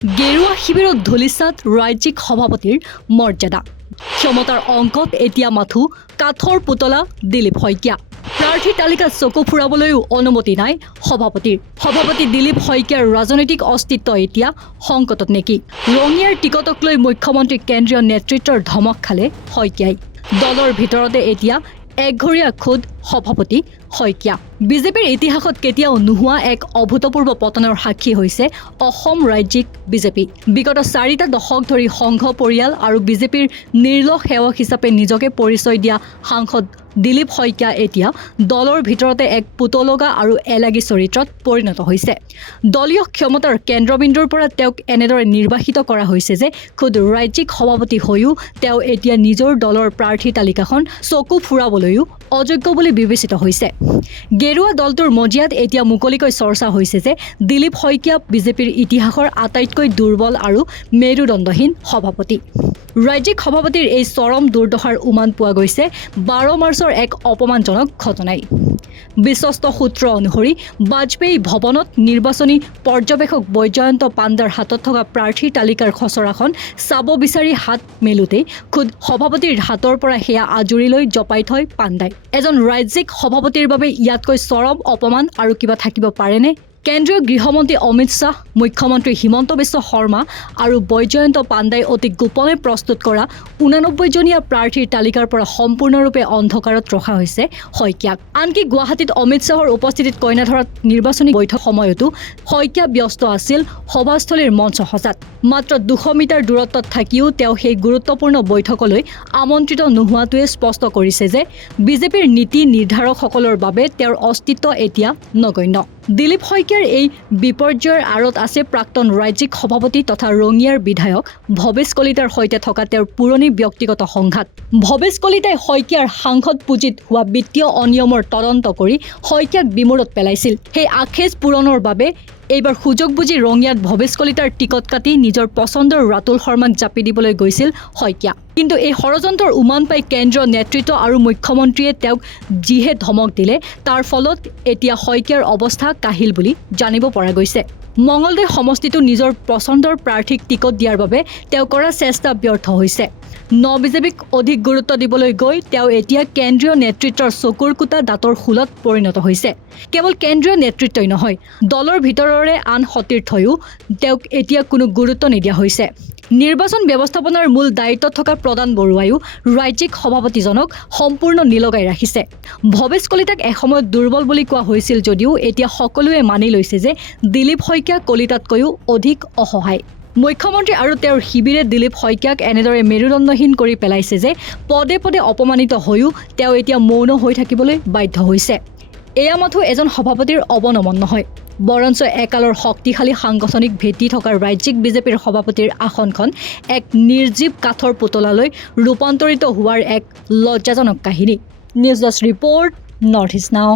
গেৰুৱা শিবিৰত ধূলিসাত ৰাজ্যিক সভাপতিৰ মৰ্যাদা ক্ষমতাৰ অংকত এতিয়া মাথো কাঠৰ পুতলা দিলীপ শইকীয়া প্ৰাৰ্থী তালিকাত চকু ফুৰাবলৈও অনুমতি নাই সভাপতি দিলীপ শইকীয়াৰ ৰাজনৈতিক অস্তিত্ব এতিয়া সংকটত নেকি ৰঙিয়াৰ টিকটক লৈ মুখ্যমন্ত্ৰী কেন্দ্ৰীয় নেতৃত্বৰ ধমক খালে শইকীয়াই দলৰ ভিতৰতে এতিয়া একঘৰীয়া খুদ সভাপতি শইকীয়া বিজেপিৰ ইতিহাসত কেতিয়াও নোহোৱা এক অভূতপূৰ্ব পতনৰ সাক্ষী হৈছে অসম ৰাজ্যিক বিজেপি বিগত 4টা দশক ধৰি সংঘ পৰিয়াল আৰু বিজেপিৰ নিৰ্লহ সেৱক হিচাপে নিজকে পৰিচয় দিয়া সাংসদ দিলীপ শইকীয়া এতিয়া দলৰ ভিতৰতে এক পুতলগা আৰু এলাগী চৰিত্ৰত পৰিণত হৈছে দলীয় ক্ষমতাৰ কেন্দ্ৰবিন্দুৰ পৰা তেওঁক এনেদৰে নিৰ্বাচিত কৰা হৈছে যে খুদ ৰাজ্যিক সভাপতি হৈও তেওঁ এতিয়া নিজৰ দলৰ প্ৰাৰ্থী তালিকাখন চকু ফুৰাবলৈও অযোগ্য বুলি বিবেচিত হৈছে গেৰুৱা দলটোৰ মজিয়াত এতিয়া মুকলিকৈ চৰ্চা হৈছে যে দিলীপ শইকীয়া বিজেপিৰ ইতিহাসৰ আটাইতকৈ দুৰ্বল আৰু মেৰুদণ্ডহীন সভাপতি ৰাজ্যিক সভাপতিৰ এই চৰম দুৰ্দশাৰ উমান পোৱা গৈছে 12 মাৰ্চৰ এক অপমানজনক ঘটনাই বিশ্বস্ত সূত্ৰ অনুসৰি বাজপেয়ী ভৱনত নিৰ্বাচনী পৰ্যবেক্ষক বৈজয়ন্ত পাণ্ডাৰ হাতত থকা প্ৰাৰ্থীৰ তালিকাৰ খচৰাখন চাব বিচাৰি হাত মেলোতেই খুদ সভাপতিৰ হাতৰ পৰা সেয়া আজুৰি লৈ জপাই থয় পাণ্ডাই এজন ৰাজ্যিক সভাপতিৰ বাবে ইয়াতকৈ চৰম অপমান আৰু কিবা থাকিব পাৰেনে কেন্দ্ৰীয় গৃহমন্ত্ৰী অমিত শ্বাহ মুখ্যমন্ত্ৰী হিমন্ত বিশ্ব শৰ্মা আৰু বৈজয়ন্ত পাণ্ডাই অতি গোপনে প্ৰস্তুত কৰা 89জনীয়া প্ৰাৰ্থীৰ তালিকাৰ পৰা সম্পূৰ্ণৰূপে অন্ধকাৰত ৰখা হৈছে শইকীয়াক আনকি গুৱাহাটীত অমিত শ্বাহৰ উপস্থিতিত কইনাধৰাত নিৰ্বাচনী বৈঠক সময়তো শইকীয়া ব্যস্ত আছিল সভাস্থলীৰ মঞ্চ সজাত মাত্ৰ 200 মিটাৰ দূৰত্বত থাকিও তেওঁ সেই গুৰুত্বপূৰ্ণ বৈঠকলৈ আমন্ত্ৰিত নোহোৱাটোৱে স্পষ্ট কৰিছে যে বিজেপিৰ নীতি নিৰ্ধাৰকসকলৰ বাবে তেওঁৰ অস্তিত্ব এতিয়া নগণ্য দিলীপ শইকীয়াৰ এই বিপৰ্যয়ৰ আঁৰত আছে প্ৰাক্তন ৰাজ্যিক সভাপতি তথা ৰঙিয়াৰ বিধায়ক ভৱেশ কলিতাৰ সৈতে থকা তেওঁৰ পুৰণি ব্যক্তিগত সংঘাত ভৱেশ কলিতাই শইকীয়াৰ সাংসদ পুঁজিত হোৱা বিত্তীয় অনিয়মৰ তদন্ত কৰি শইকীয়াক বিমূৰত পেলাইছিল সেই আখেজ পূৰণৰ বাবে এইবাৰ সুযোগ বুজি ৰঙিয়াত ভৱেশ কলিতাৰ টিকট কাটি নিজৰ পছন্দৰ ৰাতুল শৰ্মাক জাপি দিবলৈ গৈছিল শইকীয়া কিন্তু এই ষড়যন্ত্ৰৰ উমান পাই কেন্দ্ৰীয় নেতৃত্ব আৰু মুখ্যমন্ত্ৰীয়ে তেওঁক যিহে ধমক দিলে তাৰ ফলত এতিয়া শইকীয়াৰ অৱস্থা কাহিল বুলি জানিব পৰা গৈছে মঙলদৈ সমষ্টিটো নিজৰ পছন্দৰ প্ৰাৰ্থীক টিকট দিয়াৰ বাবে তেওঁ কৰা চেষ্টা ব্যৰ্থ হৈছে বিজেপিক অধিক গুৰুত্ব দিবলৈ গৈ তেওঁ এতিয়া কেন্দ্ৰীয় নেতৃত্বৰ চকুৰ কুটা দাঁতৰ খুলত পৰিণত হৈছে কেৱল কেন্দ্ৰীয় নেতৃত্বই নহয় দলৰ ভিতৰৰে আন সতীৰ্থয়ো তেওঁক এতিয়া কোনো গুৰুত্ব নিদিয়া হৈছে নিৰ্বাচন ব্যৱস্থাপনাৰ মূল দায়িত্বত থকা প্ৰদান বৰুৱায়ো ৰাজ্যিক সভাপতিজনক সম্পূৰ্ণ নিলগাই ৰাখিছে ভৱেশ কলিতাক এসময়ত দুৰ্বল বুলি কোৱা হৈছিল যদিও এতিয়া সকলোৱে মানি লৈছে যে দিলীপ শইকীয়া কলিতাতকৈও অধিক অসহায় মুখ্যমন্ত্ৰী আৰু তেওঁৰ শিবিৰে দিলীপ শইকীয়াক এনেদৰে মেৰুদণ্ডহীন কৰি পেলাইছে যে পদে পদে অপমানিত হৈও তেওঁ এতিয়া মৌন হৈ থাকিবলৈ বাধ্য হৈছে এয়া মাথো এজন সভাপতিৰ অৱনমন নহয় বৰঞ্চ একালৰ শক্তিশালী সাংগঠনিক ভেটি থকা ৰাজ্যিক বিজেপিৰ সভাপতিৰ আসনখন এক নিৰ্জীৱ কাঠৰ পুতলালৈ ৰূপান্তৰিত হোৱাৰ এক লজ্জাজনক কাহিনী news desk report north east নাও